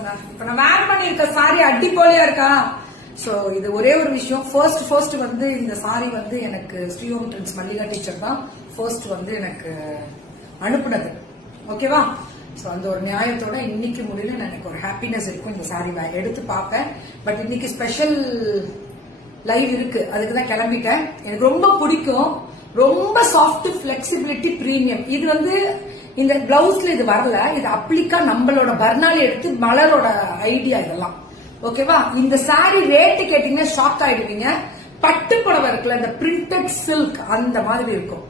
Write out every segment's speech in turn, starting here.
வணக்கங்க. இப்ப நான் வேர் பண்ணிருக்க சாரி அடிப்பொலியா இருக்கா? சோ இது ஒரே ஒரு விஷயம். ஃபர்ஸ்ட் வந்து இந்த சாரி வந்து எனக்கு ஸ்ரீஓம் ட்ரெண்ட்ஸ் மல்லிகா டீச்சர் தான் ஃபர்ஸ்ட் வந்து எனக்கு அனுப்புனது. ஓகேவா? சோ அந்த ஒரு நியாயத்தோட இன்னைக்கு முடியல எனக்கு ஒரு ஹாப்பினஸ் இருக்கும். இந்த சாரி எடுத்து பார்ப்பேன். பட் இன்னைக்கு ஸ்பெஷல் லைவ் இருக்கு, அதுக்கு தான் கிளம்பிட்டேன். எனக்கு ரொம்ப பிடிக்கும். ரொம்ப சாஃப்ட் பிளெக்சிபிலிட்டி பிரீமியம். இது வந்து இந்த பிளவுஸ்ல இது வரல, இது அப்ளிகா நம்மளோட பர்னாலி எடுத்து மலரோட ஐடியா இதெல்லாம். ஓகேவா? இந்த சாரி ரேட்டு கேட்டீங்கன்னா ஷாக் ஆயிடுவீங்க. பட்டு புடவை இருக்குல்ல, இந்த பிரிண்டட் சில்க் அந்த மாதிரி இருக்கும்.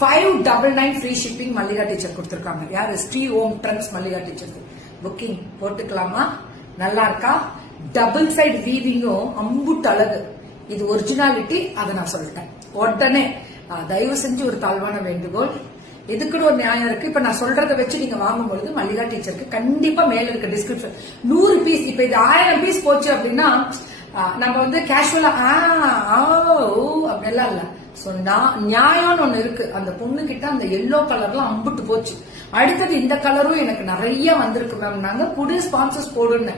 599 ஃப்ரீ ஷிப்பிங் மல்லிகா டீச்சர் கொடுத்திருக்காங்க. யாரு? ஸ்ரீஓம் ட்ரெண்ட்ஸ் மல்லிகா டீச்சர். புக்கிங் போட்டுக்கலாமா? நல்லா இருக்கா? டபுள் சைடு வீவிங்கும் அம்புட்டு அழகு. இது ஒரிஜினாலிட்டி, அதை நான் சொல்லிட்டேன் உடனே. தயவு செஞ்சு ஒரு தாழ்வான வேண்டுகோள், இதுக்குன்னு ஒரு நியாயம் இருக்கு. இப்ப நான் சொல்றத வச்சு நீங்க வாங்கும்பொழுது மல்லிகா டீச்சருக்கு கண்டிப்பா மேல இருக்க டிஸ்கிரிப்ஷன் 100 பீஸ், இப்ப இது 1000 பீஸ் போச்சு அப்படின்னா நம்ம வந்து கேஷுவலா அப்படியெல்லாம் இல்ல. சோ நியாயம்னு ஒண்ணு இருக்கு. அந்த பொண்ணு கிட்ட அந்த எல்லோ கலர்லாம் அம்புட்டு போச்சு. அடுத்தது இந்த கலரும் எனக்கு நிறைய வந்திருக்கு மேம். நாங்க புது ஸ்பான்சர்ஸ் போடுன்னு,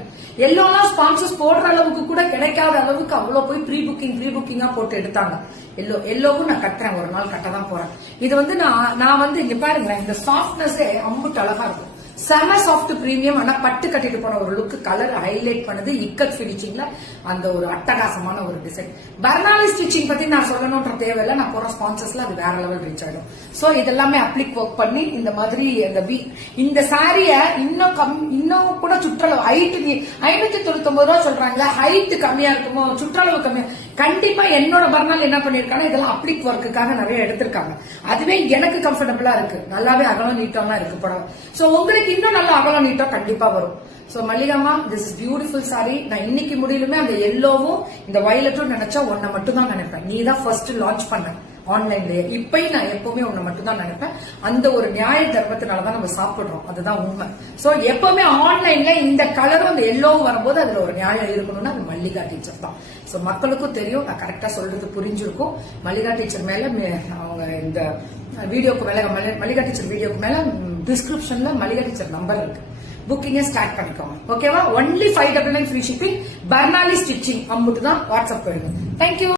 எல்லோலாம் ஸ்பான்சர்ஸ் போடுற அளவுக்கு கூட கிடைக்காத அளவுக்கு அவ்வளவு போய் ப்ரீ புக்கிங்கா போட்டு எடுத்தாங்க. எல்லோவும் நான் கட்டுறேன், ஒரு நாள் கட்ட தான் போறேன். இது வந்து நான் வந்து இங்க பாருங்களேன், இந்த சாஃப்ட்னஸே அம்புட்டு அழகா இருக்கும். செம சாஃப்ட் பிரீமியம். ஆனா பட்டு கட்டிட்டு போன ஒரு லுக், கலர் ஹைலைட் பண்ணது இக்கட் பினிஷிங்ல அந்த ஒரு அட்டகாசமான ஒரு டிசைன். பர்னாலி ஸ்டிச்சிங் பத்தி நான் சொல்லணும்ன்ற தேவையில்லை, நான் போற ஸ்பான்சர்ஸ்ல அது வேற லெவல் ரீச் ஆயிடும். சோ இதெல்லாமே அப்ளிக் ஒர்க் பண்ணி இந்த மாதிரி இந்த சாரிய இன்னும் கூட சுற்றளவு ஹைட் 599 ரூபா சொல்றாங்க. ஹைட் கம்மியா இருக்குமோ, சுற்றளவு கம்மியா. கண்டிப்பா என்னோட பர்னால் என்ன பண்ணிருக்காங்க, இதெல்லாம் அப்ளிக் ஒர்க்குக்காக நிறைய எடுத்திருக்காங்க. அதுவே எனக்கு கம்ஃபர்டபுளா இருக்கு. நல்லாவே அகலம் நீட்டம்லாம் இருக்கு படம். சோ உங்களுக்கு இன்னும் நல்ல அகலம் நீட்டம் கண்டிப்பா வரும். சோ மல்லிகாமா, திஸ் இஸ் பியூட்டிஃபுல் சாரி. நான் இன்னைக்கு முடியலுமே அந்த எல்லோவும் இந்த வயலட்டும் நினைச்சா ஒன்ன மட்டும் தான் நினைப்பேன். நீ தான் ஃபர்ஸ்ட் லான்ச் பண்ண ஆன்லைன்லயே. இப்பயும் நான் எப்பவுமே ஒண்ணு மட்டும் தான் நினைப்பேன். அந்த ஒரு நியாய தர்மத்தினாலதான் நம்ம சாப்பிடுறோம், அதுதான் உண்மை. சோ எப்பவுமே ஆன்லைன்ல இந்த கலரும் அந்த எல்லோவும் வரும்போது அதுல ஒரு நியாயம் இருக்கணும்னா அது மல்லிகா டீச்சர் தான். சோ மக்களுக்கும் தெரியும், நான் கரெக்டா சொல்றது புரிஞ்சிருக்கும். மல்லிகா டீச்சர் மேல அவங்க இந்த வீடியோக்கு மேல மல்லிகா டீச்சர் வீடியோக்கு மேல டிஸ்கிரிப்ஷன்ல மல்லிகா டீச்சர் நம்பர் இருக்கு. புக்கிங்க ஸ்டார்ட் பண்ணிக்கோங்க. ஓகேவா? Only 599 free shipping. Barnali stitching அம்புட்டு தான். வாட்ஸ்அப் போயிடுங்க. தேங்க்யூ.